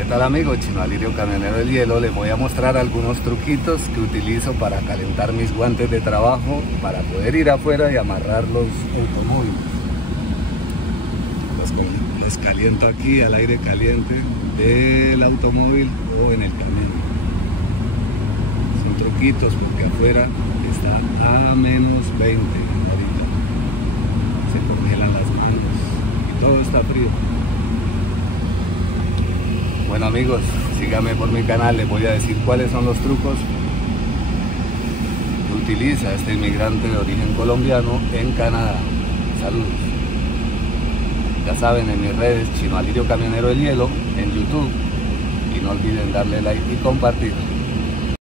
¿Qué tal amigos? Chino Alirio Camionero del Hielo. Les voy a mostrar algunos truquitos que utilizo para calentar mis guantes de trabajo para poder ir afuera y amarrar los automóviles. Los caliento aquí al aire caliente del automóvil o en el camión. Son truquitos porque afuera está a menos 20 ahorita. Se congelan las manos y todo está frío. Bueno amigos, síganme por mi canal, les voy a decir cuáles son los trucos que utiliza este inmigrante de origen colombiano en Canadá. Saludos. Ya saben, en mis redes, Chino Alirio Camionero del Hielo, en YouTube. Y no olviden darle like y compartir.